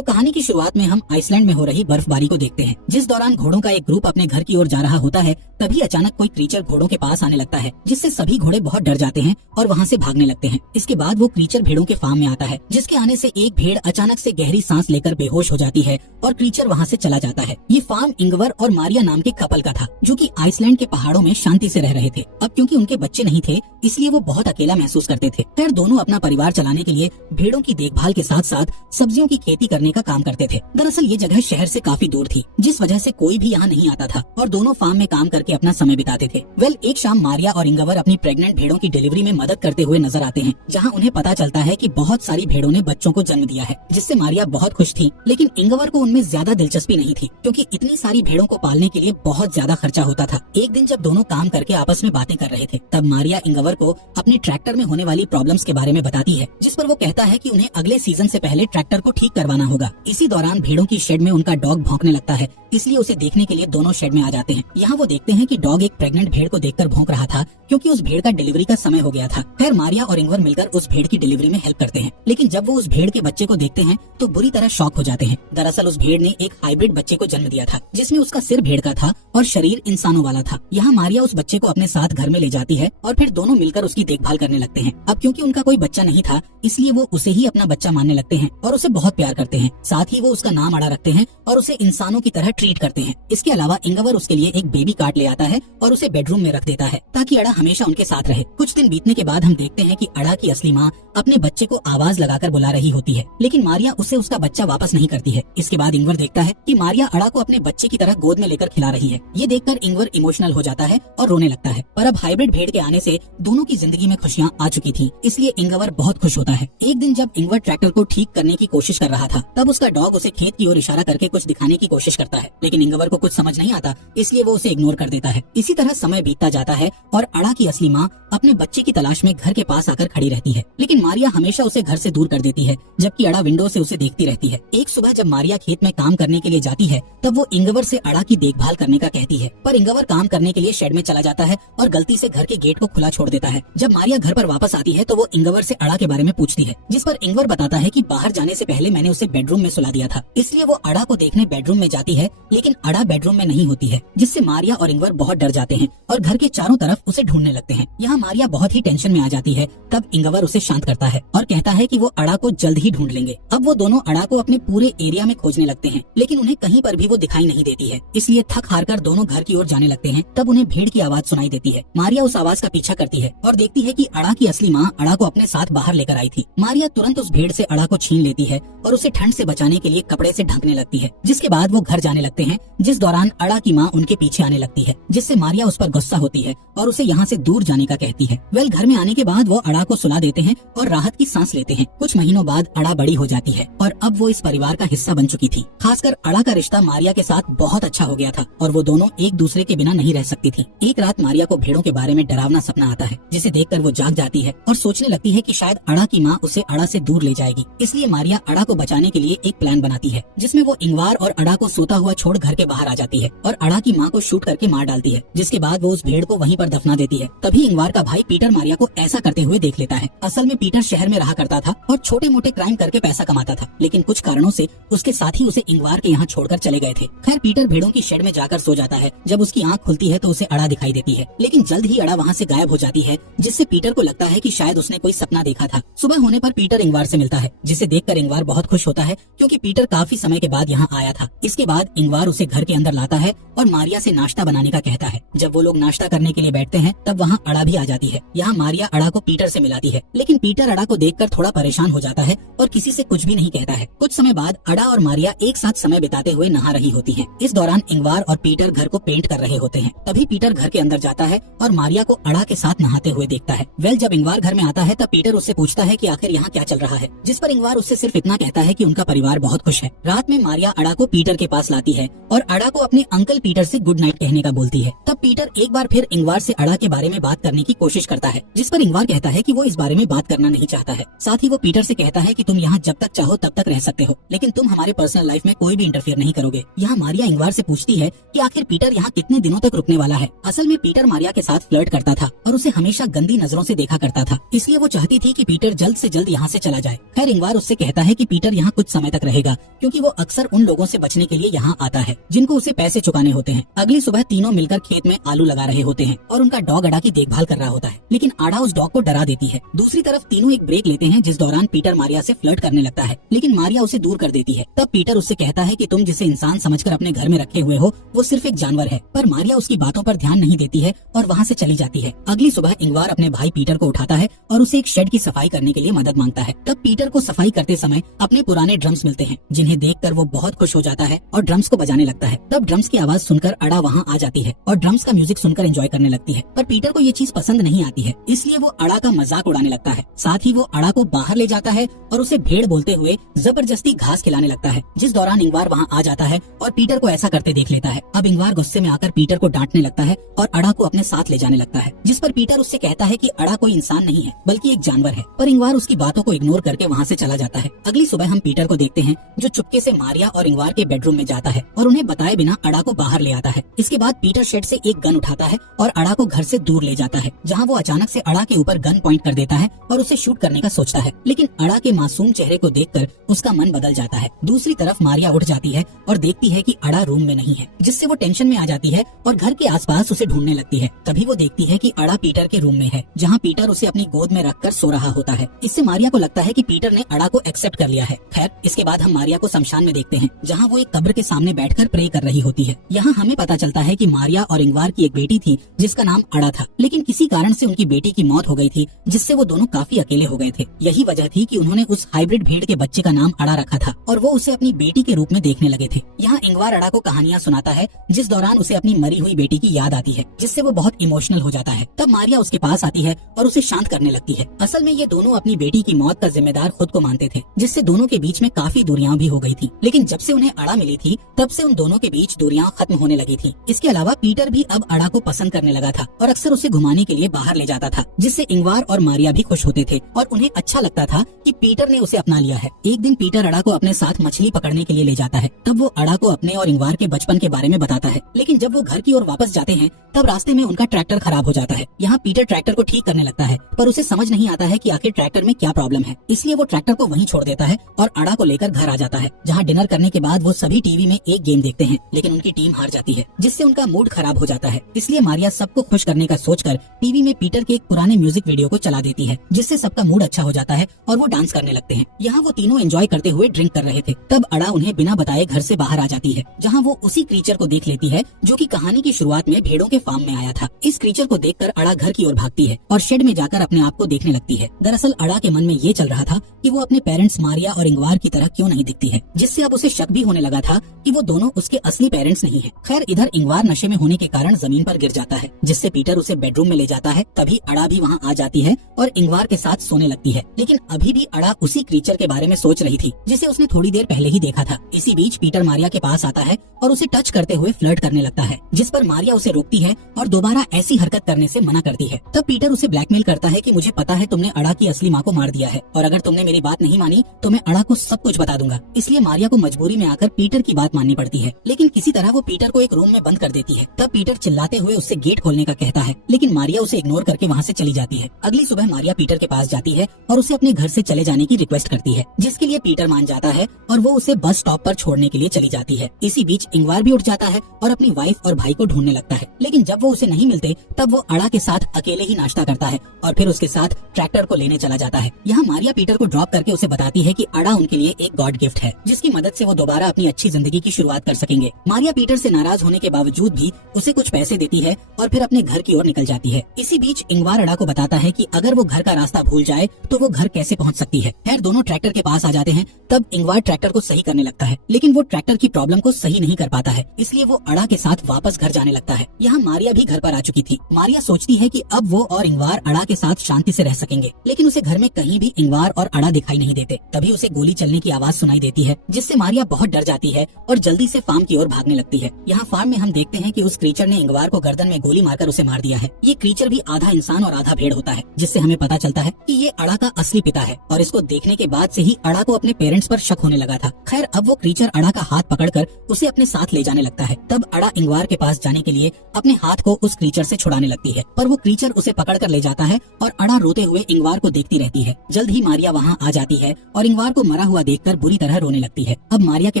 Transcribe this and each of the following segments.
तो कहानी की शुरुआत में हम आइसलैंड में हो रही बर्फबारी को देखते हैं, जिस दौरान घोड़ों का एक ग्रुप अपने घर की ओर जा रहा होता है। तभी अचानक कोई क्रीचर घोड़ों के पास आने लगता है, जिससे सभी घोड़े बहुत डर जाते हैं और वहाँ से भागने लगते हैं। इसके बाद वो क्रीचर भेड़ों के फार्म में आता है, जिसके आने से एक भेड़ अचानक से गहरी सांस लेकर बेहोश हो जाती है और क्रीचर वहाँ से चला जाता है। ये फार्म इंगवर और मारिया नाम के कपल का था, जो कि आइसलैंड के पहाड़ों में शांति से रह रहे थे। अब क्योंकि उनके बच्चे नहीं थे, इसलिए वो बहुत अकेला महसूस करते थे। खैर, दोनों अपना परिवार चलाने के लिए भेड़ों की देखभाल के साथ साथ सब्जियों की खेती करने का काम करते थे। दरअसल ये जगह शहर से काफी दूर थी, जिस वजह से कोई भी यहाँ नहीं आता था और दोनों फार्म में काम करके अपना समय बिताते थे। एक शाम मारिया और इंगवर अपनी प्रेग्नेंट भेड़ों की डिलीवरी में मदद करते हुए नजर आते हैं, जहाँ उन्हें पता चलता है कि बहुत सारी भेड़ों ने बच्चों को जन्म दिया है, जिससे मारिया बहुत खुश थी। लेकिन इंगवर को उनमें ज्यादा दिलचस्पी नहीं थी, क्योंकि इतनी सारी भेड़ों को पालने के लिए बहुत ज्यादा खर्चा होता था। एक दिन जब दोनों काम करके आपस में बातें कर रहे थे, तब मारिया इंगवर को अपने ट्रैक्टर में होने वाली प्रॉब्लम्स के बारे में बताती है, जिस पर वो कहता है कि उन्हें अगले सीजन से पहले ट्रैक्टर को ठीक करवाना होगा। इसी दौरान भेड़ों की शेड में उनका डॉग भौंकने लगता है, इसलिए उसे देखने के लिए दोनों शेड में आ जाते हैं। यहाँ वो देखते हैं कि डॉग एक प्रेग्नेंट भेड़ को देखकर भौंक रहा था, क्योंकि उस भेड़ का डिलीवरी का समय हो गया था। खैर, मारिया और इंगवर मिलकर उस भेड़ की डिलीवरी में हेल्प करते हैं, लेकिन जब वो उस भेड़ के बच्चे को देखते हैं तो बुरी तरह शॉक हो जाते हैं। दरअसल उस भेड़ ने एक हाइब्रिड बच्चे को जन्म दिया था, जिसमें उसका सिर भेड़ का था और शरीर इंसानों वाला था। यहाँ मारिया उस बच्चे को अपने साथ घर में ले जाती है और फिर दोनों मिलकर उसकी देखभाल करने लगते हैं। अब क्योंकि उनका कोई बच्चा नहीं था, इसलिए वो उसे ही अपना बच्चा मानने लगते हैं और उसे बहुत प्यार करते हैं। साथ ही वो उसका नाम अड़ा रखते हैं और उसे इंसानों की तरह ट्रीट करते हैं। इसके अलावा इंगवर उसके लिए एक बेबी कार्ट ले आता है और उसे बेडरूम में रख देता है, ताकि अड़ा हमेशा उनके साथ रहे। कुछ दिन बीतने के बाद हम देखते हैं कि अड़ा की असली माँ अपने बच्चे को आवाज लगाकर बुला रही होती है, लेकिन मारिया उसे उसका बच्चा वापस नहीं करती है। इसके बाद इंगवर देखता है कि मारिया अड़ा को अपने बच्चे की तरह गोद में लेकर खिला रही है। ये देखकर इंगवर इमोशनल हो जाता है और रोने लगता है। पर अब हाइब्रिड भेड़ के आने से दोनों की जिंदगी में खुशियाँ आ चुकी थी, इसलिए इंगवर बहुत खुश होता है। एक दिन जब इंगवर ट्रैक्टर को ठीक करने की कोशिश कर रहा था, तब उसका डॉग उसे खेत की ओर इशारा करके कुछ दिखाने की कोशिश करता है, लेकिन इंगवर को कुछ समझ नहीं आता, इसलिए वो उसे इग्नोर कर देता है। इसी तरह समय बीतता जाता है और अड़ा की असली माँ अपने बच्चे की तलाश में घर के पास आकर खड़ी रहती है, लेकिन मारिया हमेशा उसे घर से दूर कर देती है, जबकि अड़ा विंडो से उसे देखती रहती है। एक सुबह जब मारिया खेत में काम करने के लिए जाती है, तब वो इंगवर से अड़ा की देखभाल करने का कहती है, पर इंगवर काम करने के लिए शेड में चला जाता है और गलती से घर के गेट को खुला छोड़ देता है। जब मारिया घर पर वापस आती है तो वो इंगवर से अड़ा के बारे में पूछती है, जिस पर इंगवर बताता है कि बाहर जाने से पहले मैंने उसे बेडरूम में सुला दिया था। इसलिए वो अड़ा को देखने बेडरूम में जाती है, लेकिन अड़ा बेडरूम में नहीं होती है, जिससे मारिया और इंगवर बहुत डर जाते हैं और घर के चारों तरफ उसे ढूंढने लगते हैं। यहाँ मारिया बहुत ही टेंशन में आ जाती है। तब इंगवर उसे शांत करता है और कहता है कि वो अड़ा को जल्द ही ढूंढ लेंगे। अब वो दोनों अड़ा को अपने पूरे एरिया में खोजने लगते हैं, लेकिन उन्हें कहीं पर भी वो दिखाई नहीं देती है। इसलिए थक हार कर दोनों घर की ओर जाने लगते हैं। तब उन्हें भेड़ की आवाज सुनाई देती है। मारिया उस आवाज का पीछा करती है और देखती है कि अड़ा की असली माँ अड़ा को अपने साथ बाहर लेकर आई थी। मारिया तुरंत उस भेड़ से अड़ा को छीन लेती है और उसे ठंड से बचाने के लिए कपड़े से ढकने लगती है। जिसके बाद वो घर जाने लगते हैं, जिस दौरान अड़ा की माँ उनके पीछे आने लगती है, जिससे मारिया उस पर गुस्सा होती है और उसे यहाँ से दूर जाने का कहती है। घर में आने के बाद वो अड़ा को सुला देते हैं और राहत की सांस लेते हैं। कुछ महीनों बाद अड़ा बड़ी हो जाती है और अब वो इस परिवार का हिस्सा बन चुकी थी। खासकर अड़ा का रिश्ता मारिया के साथ बहुत अच्छा हो गया था और वो दोनों एक दूसरे के बिना नहीं रह सकती थी। एक रात मारिया को भेड़ों के बारे में डरावना सपना आता है, जिसे देखकर वो जाग जाती है और सोचने लगती है कि शायद अड़ा की माँ उसे अड़ा से दूर ले जाएगी। इसलिए मारिया अड़ा को बचाने के लिए एक प्लान बनाती है, जिसमें वो इंगवार और अड़ा को सोता हुआ छोड़ घर के बाहर आ जाती है और अड़ा की माँ को शूट करके मार डालती है। जिसके बाद वो उस भेड़ को वहीं पर दफना देती है। तभी इंगवार का भाई पीटर मारिया को ऐसा करते हुए देख लेता है। असल में पीटर शहर में रहा करता था और छोटे मोटे क्राइम करके पैसा कमाता था, लेकिन कुछ कारणों से उसके साथी उसे इंगवार के यहाँ छोड़कर चले गए थे। खैर, पीटर भेड़ों की शेड में जाकर सो जाता है। जब उसकी आंख खुलती है तो उसे अड़ा दिखाई देती है, लेकिन जल्द ही अड़ा वहाँ से गायब हो जाती है, जिससे पीटर को लगता है कि शायद उसने कोई सपना देखा था। सुबह होने पर पीटर इंगवार से मिलता है, जिसे देखकर इंगवार बहुत खुश होता है, क्योंकि पीटर काफी समय के बाद यहाँ आया था। इसके बाद इंगवार उसे घर के अंदर लाता है और मारिया से नाश्ता बनाने का कहता है। जब वो लोग नाश्ता करने के लिए बैठते हैं, तब वहाँ अड़ा भी आ जाती है। यहाँ मारिया अड़ा को पीटर से मिलाती है, लेकिन पीटर अड़ा को देखकर थोड़ा परेशान हो जाता है और किसी से कुछ भी नहीं कहता है। कुछ समय बाद अड़ा और मारिया एक साथ समय बिताते हुए नहा रही होती हैं। इस दौरान इंगवार और पीटर घर को पेंट कर रहे होते हैं। तभी पीटर घर के अंदर जाता है और मारिया को अड़ा के साथ नहाते हुए देखता है। जब इंगवार घर में आता है, तब पीटर उससे पूछता है कि आखिर यहाँ क्या चल रहा है, जिस पर इंगवार उससे सिर्फ इतना कहता है कि उनका परिवार बहुत खुश है। रात में मारिया अड़ा को पीटर के पास लाती है और अड़ा को अपने अंकल पीटर से गुड नाइट कहने का बोलती है। तब पीटर एक बार फिर इंगवार से अड़ा के बारे में बात करने की कोशिश करता है, जिस पर इंगवार कहता है कि वो इस बारे में बात करना नहीं चाहता है। साथ ही वो पीटर से कहता है कि तुम यहाँ जब तक चाहो तब तक रह सकते हो, लेकिन तुम हमारे पर्सनल लाइफ में कोई भी इंटरफेयर नहीं करोगे। यहाँ मारिया इंगवार से पूछती है कि आखिर पीटर यहाँ कितने दिनों तक रुकने वाला है। असल में पीटर मारिया के साथ फ्लर्ट करता था और उसे हमेशा गंदी नजरों से देखा करता था, इसलिए वो चाहती थी कि पीटर जल्द से जल्द यहाँ से चला जाए। खैर, इंगवार उससे कहता है कि पीटर यहाँ कुछ कुछ समय तक रहेगा, क्योंकि वो अक्सर उन लोगों से बचने के लिए यहाँ आता है जिनको उसे पैसे चुकाने होते हैं। अगली सुबह तीनों मिलकर खेत में आलू लगा रहे होते हैं और उनका डॉग अड़ा की देखभाल कर रहा होता है, लेकिन अड़ा उस डॉग को डरा देती है। दूसरी तरफ तीनों एक ब्रेक लेते हैं, जिस दौरान पीटर मारिया से फ्लर्ट करने लगता है, लेकिन मारिया उसे दूर कर देती है। तब पीटर उससे कहता है कि तुम जिसे इंसान समझकर अपने घर में रखे हुए हो वो सिर्फ एक जानवर है, पर मारिया उसकी बातों पर ध्यान नहीं देती है और वहाँ से चली जाती है। अगली सुबह इंगवार अपने भाई पीटर को उठाता है और उसे एक शेड की सफाई करने के लिए मदद मांगता है। तब पीटर को सफाई करते समय अपने पुराने ड्रम्स मिलते हैं, जिन्हें देखकर वो बहुत खुश हो जाता है और ड्रम्स को बजाने लगता है। तब ड्रम्स की आवाज सुनकर अड़ा वहाँ आ जाती है और ड्रम्स का म्यूजिक सुनकर एंजॉय करने लगती है, पर पीटर को ये चीज पसंद नहीं आती है, इसलिए वो अड़ा का मजाक उड़ाने लगता है। साथ ही वो अड़ा को बाहर ले जाता है और उसे भेड़ बोलते हुए जबरदस्ती घास खिलाने लगता है, जिस दौरान इंगवार वहाँ आ जाता है और पीटर को ऐसा करते देख लेता है। अब इंगवार गुस्से में आकर पीटर को डांटने लगता है और अड़ा को अपने साथ ले जाने लगता है, जिस पर पीटर उससे कहता है कि अड़ा कोई इंसान नहीं है बल्कि एक जानवर है, पर इंगवार उसकी बातों को इग्नोर करके वहाँ से चला जाता है। अगली सुबह हम पीटर को देखते हैं जो चुपके से मारिया और इंगवार के बेडरूम में जाता है और उन्हें बताए बिना अड़ा को बाहर ले आता है। इसके बाद पीटर शेड से एक गन उठाता है और अड़ा को घर से दूर ले जाता है, जहाँ वो अचानक से अड़ा के ऊपर गन पॉइंट कर देता है और उसे शूट करने का सोचता है, लेकिन अड़ा के मासूम चेहरे को देखकर उसका मन बदल जाता है। दूसरी तरफ मारिया उठ जाती है और देखती है कि अड़ा रूम में नहीं है, जिससे वो टेंशन में आ जाती है और घर के आसपास उसे ढूंढने लगती है। तभी वो देखती है कि अड़ा पीटर के रूम में है, जहाँ पीटर उसे अपनी गोद में रखकर सो रहा होता है। इससे मारिया को लगता है कि पीटर ने अड़ा को एक्सेप्ट कर लिया है। खैर, इसके बाद हम मारिया को शमशान में देखते हैं, जहाँ वो एक कब्र के सामने बैठकर प्रे कर रही होती है। यहाँ हमें पता चलता है कि मारिया और इंगवार की एक बेटी थी जिसका नाम अड़ा था, लेकिन किसी कारण से उनकी बेटी की मौत हो गई थी, जिससे वो दोनों काफी अकेले हो गए थे। यही वजह थी कि उन्होंने उस हाइब्रिड भेड़ के बच्चे का नाम अड़ा रखा था और वो उसे अपनी बेटी के रूप में देखने लगे थे। यहाँ इंगवार अड़ा को कहानियाँ सुनाता है, जिस दौरान उसे अपनी मरी हुई बेटी की याद आती है, जिससे वो बहुत इमोशनल हो जाता है। तब मारिया उसके पास आती है और उसे शांत करने लगती है। असल में ये दोनों अपनी बेटी की मौत का जिम्मेदार खुद को मानते थे, जिससे दोनों के बीच में काफी दूरियां भी हो गई थी, लेकिन जब से उन्हें अड़ा मिली थी तब से उन दोनों के बीच दूरियां खत्म होने लगी थी। इसके अलावा पीटर भी अब अड़ा को पसंद करने लगा था और अक्सर उसे घुमाने के लिए बाहर ले जाता था, जिससे इंगवार और मारिया भी खुश होते थे और उन्हें अच्छा लगता था कि पीटर ने उसे अपना लिया है। एक दिन पीटर अड़ा को अपने साथ मछली पकड़ने के लिए ले जाता है। तब वो अड़ा को अपने और इंगवार के बचपन के बारे में बताता है, लेकिन जब वो घर की ओर वापस जाते हैं तब रास्ते में उनका ट्रैक्टर खराब हो जाता है। यहाँ पीटर ट्रैक्टर को ठीक करने लगता है, पर उसे समझ नहीं आता है कि आखिर ट्रैक्टर में क्या प्रॉब्लम है, इसलिए वो ट्रैक्टर को वहीं छोड़ देता है और अड़ा को लेकर घर आ जाता है, जहाँ डिनर करने के बाद वो सभी टीवी में एक गेम देखते हैं, लेकिन उनकी टीम हार जाती है, जिससे उनका मूड खराब हो जाता है। इसलिए मारिया सबको खुश करने का सोचकर टीवी में पीटर के एक पुराने म्यूजिक वीडियो को चला देती है, जिससे सबका मूड अच्छा हो जाता है और वो डांस करने लगते हैं। यहाँ वो तीनों एंजॉय करते हुए ड्रिंक कर रहे थे। तब अड़ा उन्हें बिना बताए घर से बाहर आ जाती है, जहाँ वो उसी क्रीचर को देख लेती है जो कि कहानी की शुरुआत में भेड़ों के फार्म में आया था। इस क्रीचर को देखकर अड़ा घर की ओर भागती है और शेड में जाकर अपने आप को देखने लगती है। दरअसल अड़ा के मन में ये चल रहा था कि वो अपने पेरेंट्स मारिया और इंगवार की तरह क्यों नहीं दिखती है, जिससे अब उसे शक भी होने लगा था कि वो दोनों उसके असली पेरेंट्स नहीं है। खैर, इधर इंगवार नशे में होने के कारण जमीन पर गिर जाता है, जिससे पीटर उसे बेडरूम में ले जाता है। तभी अड़ा भी वहाँ आ जाती है और इंगवार के साथ सोने लगती है, लेकिन अभी भी अड़ा उसी क्रीचर के बारे में सोच रही थी जिसे उसने थोड़ी देर पहले ही देखा था। इसी बीच पीटर मारिया के पास आता है और उसे टच करते हुए फ्लर्ट करने लगता है, जिस पर मारिया उसे रोकती है और दोबारा ऐसी हरकत करने से मना करती है। तब पीटर उसे ब्लैकमेल करता है कि मुझे पता है तुमने अड़ा की असली माँ को मार दिया है और अगर तुमने मेरी बात नहीं मानी तो मैं अड़ा को सब कुछ बता दूंगा। इसलिए मारिया को मजबूरी में आकर पीटर की बात माननी पड़ती है, लेकिन किसी तरह वो पीटर को एक रूम में बंद कर देती है। तब पीटर चिल्लाते हुए उससे गेट खोलने का कहता है, लेकिन मारिया उसे इग्नोर करके वहाँ से चली जाती है। अगली सुबह मारिया पीटर के पास जाती है और उसे अपने घर से चले जाने की रिक्वेस्ट करती है, जिसके लिए पीटर मान जाता है और वो उसे बस स्टॉप पर छोड़ने के लिए चली जाती है। इसी बीच इंगवार भी उठ जाता है और अपनी वाइफ और भाई को ढूंढने लगता है, लेकिन जब वो उसे नहीं मिलते तब वो अड़ा के साथ अकेले ही नाश्ता करता है और फिर उसके साथ ट्रैक्टर को लेने चला जाता है। यहाँ मारिया पीटर को ड्रॉप करके उसे बताती है कि अड़ा उनके लिए एक गॉड गिफ्ट है, जिसकी मदद से वो दोबारा अपनी अच्छी जिंदगी की शुरुआत कर सकेंगे। मारिया पीटर से नाराज होने के बावजूद भी उसे कुछ पैसे देती है और फिर अपने घर की ओर निकल जाती है। इसी बीच इंगवार अड़ा को बताता है कि अगर वो घर का रास्ता भूल जाए तो वो घर कैसे पहुँच सकती है। खैर, दोनों ट्रैक्टर के पास आ जाते हैं। तब इंगवार ट्रैक्टर को सही करने लगता है, लेकिन वो ट्रैक्टर की प्रॉब्लम को सही नहीं कर पाता है, इसलिए वो अड़ा के साथ वापस घर जाने लगता है। यहाँ मारिया भी घर पर आ चुकी थी। मारिया सोचती है कि अब वो और इंगवार अड़ा के साथ शांति से रह सकेंगे, लेकिन उसे घर में कहीं भी इंगवार और अड़ा दिखाई नहीं देते। तभी उसे गोली चलने की आवाज सुनाई देती है, जिससे मारिया बहुत डर जाती है और जल्दी से फार्म की ओर भागने लगती है। यहाँ फार्म में हम देखते हैं कि उस क्रीचर ने इंगवार को गर्दन में गोली मारकर उसे मार दिया है। ये क्रीचर भी आधा इंसान और आधा भेड़ होता है, जिससे हमें पता चलता है कि ये अड़ा का असली पिता है और इसको देखने के बाद से ही अड़ा को अपने पेरेंट्स पर शक होने लगा था। खैर, अब वो क्रीचर अड़ा का हाथ पकड़कर उसे अपने साथ ले जाने लगता है। तब अड़ा इंगवार के पास जाने के लिए अपने हाथ को उस क्रीचर से छुड़ाने लगती है, पर वो क्रीचर उसे पकड़कर ले जाता है और अड़ा रोते हुए इंगवार को देखती रहती है। जल्द ही मारिया वहाँ आ जाती है और इंगवार को मरा हुआ देखकर बुरी तरह रोने लगती है। अब मारिया के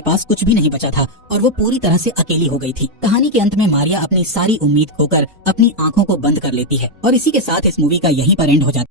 पास कुछ भी नहीं बचा था और वो पूरी तरह से अकेली हो गई थी। कहानी के अंत में मारिया अपनी सारी उम्मीद खोकर अपनी आंखों को बंद कर लेती है और इसी के साथ इस मूवी का यहीं पर एंड हो जाता है।